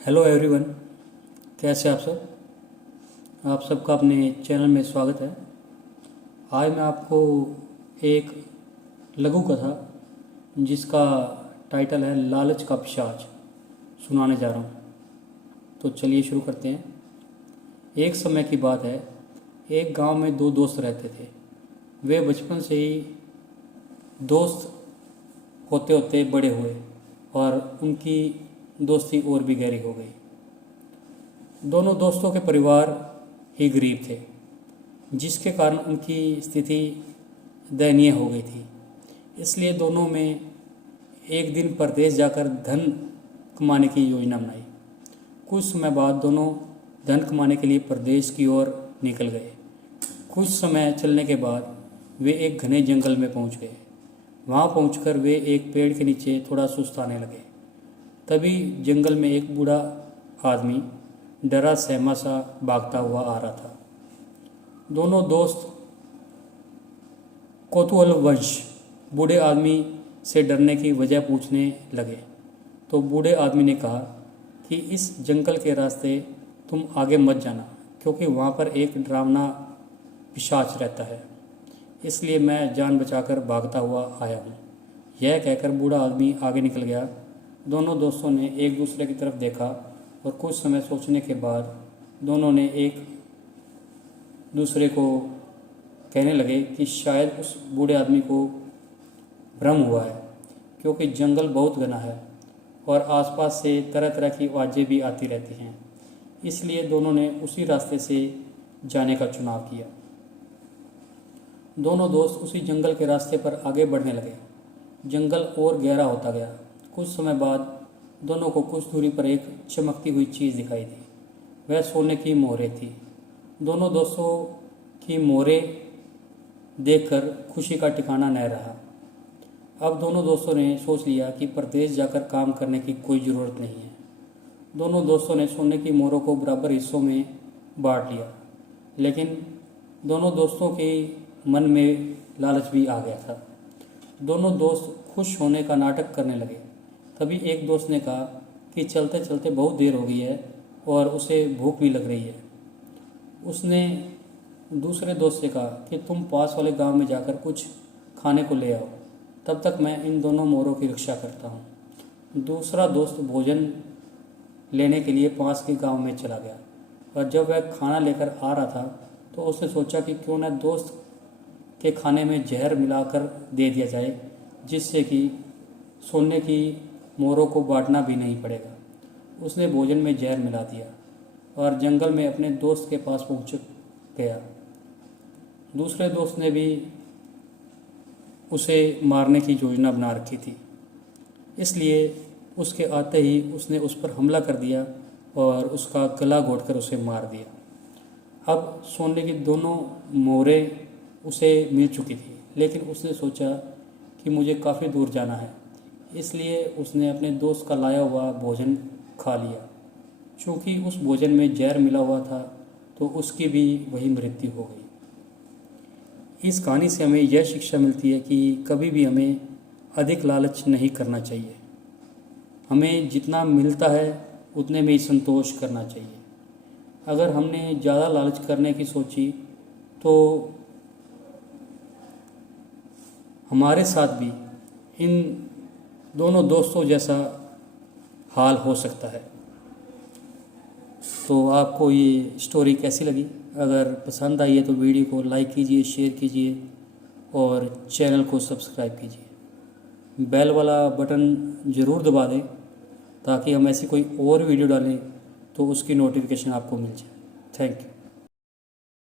Hello everyone, कैसे आप सब। आप सबका अपने चैनल में स्वागत है। आज मैं आपको एक लघु कथा जिसका टाइटल है लालच का पिशाच सुनाने जा रहा हूँ। तो चलिए शुरू करते हैं। एक समय की बात है, एक गांव में दो दोस्त रहते थे। वे बचपन से ही दोस्त होते होते बड़े हुए और उनकी दोस्ती और भी गहरी हो गई। दोनों दोस्तों के परिवार ही गरीब थे, जिसके कारण उनकी स्थिति दयनीय हो गई थी। इसलिए दोनों में एक दिन परदेश जाकर धन कमाने की योजना बनाई। कुछ समय बाद दोनों धन कमाने के लिए परदेश की ओर निकल गए। कुछ समय चलने के बाद वे एक घने जंगल में पहुंच गए। वहां पहुंचकर वे एक पेड़ के नीचे थोड़ा सुस्ताने लगे। तभी जंगल में एक बूढ़ा आदमी डरा सहमा सा भागता हुआ आ रहा था। दोनों दोस्त कौतूहलवश बूढ़े आदमी से डरने की वजह पूछने लगे। तो बूढ़े आदमी ने कहा कि इस जंगल के रास्ते तुम आगे मत जाना, क्योंकि वहाँ पर एक डरावना पिशाच रहता है। इसलिए मैं जान बचाकर भागता हुआ आया हूँ। यह कहकर बूढ़ा आदमी आगे निकल गया। दोनों दोस्तों ने एक दूसरे की तरफ देखा और कुछ समय सोचने के बाद दोनों ने एक दूसरे को कहने लगे कि शायद उस बूढ़े आदमी को भ्रम हुआ है, क्योंकि जंगल बहुत घना है और आसपास से तरह तरह की आवाज़ें भी आती रहती हैं। इसलिए दोनों ने उसी रास्ते से जाने का चुनाव किया। दोनों दोस्त उसी जंगल के रास्ते पर आगे बढ़ने लगे। जंगल और गहरा होता गया। कुछ समय बाद दोनों को कुछ दूरी पर एक चमकती हुई चीज़ दिखाई दी। वह सोने की मोहरें थी। दोनों दोस्तों की मोहरें देखकर खुशी का ठिकाना न रहा। अब दोनों दोस्तों ने सोच लिया कि परदेश जाकर काम करने की कोई ज़रूरत नहीं है। दोनों दोस्तों ने सोने की मोहरों को बराबर हिस्सों में बांट लिया, लेकिन दोनों दोस्तों के मन में लालच भी आ गया था। दोनों दोस्त खुश होने का नाटक करने लगे। तभी एक दोस्त ने कहा कि चलते चलते बहुत देर हो गई है और उसे भूख भी लग रही है। उसने दूसरे दोस्त से कहा कि तुम पास वाले गांव में जाकर कुछ खाने को ले आओ, तब तक मैं इन दोनों मोरों की रक्षा करता हूँ। दूसरा दोस्त भोजन लेने के लिए पास के गांव में चला गया और जब वह खाना लेकर आ रहा था तो उसने सोचा कि क्यों न दोस्त के खाने में जहर मिलाकर दे दिया जाए, जिससे कि सोने की मोरों को बांटना भी नहीं पड़ेगा। उसने भोजन में जहर मिला दिया और जंगल में अपने दोस्त के पास पहुंच गया। दूसरे दोस्त ने भी उसे मारने की योजना बना रखी थी, इसलिए उसके आते ही उसने उस पर हमला कर दिया और उसका गला घोंटकर उसे मार दिया। अब सोने की दोनों मोहरें उसे मिल चुकी थी, लेकिन उसने सोचा कि मुझे काफ़ी दूर जाना है, इसलिए उसने अपने दोस्त का लाया हुआ भोजन खा लिया। चूँकि उस भोजन में जहर मिला हुआ था तो उसकी भी वही मृत्यु हो गई। इस कहानी से हमें यह शिक्षा मिलती है कि कभी भी हमें अधिक लालच नहीं करना चाहिए। हमें जितना मिलता है उतने में ही संतोष करना चाहिए। अगर हमने ज़्यादा लालच करने की सोची तो हमारे साथ भी इन दोनों दोस्तों जैसा हाल हो सकता है। तो आपको ये स्टोरी कैसी लगी? अगर पसंद आई है तो वीडियो को लाइक कीजिए, शेयर कीजिए और चैनल को सब्सक्राइब कीजिए। बेल वाला बटन ज़रूर दबा दें ताकि हम ऐसी कोई और वीडियो डालें तो उसकी नोटिफिकेशन आपको मिल जाए। Thank you.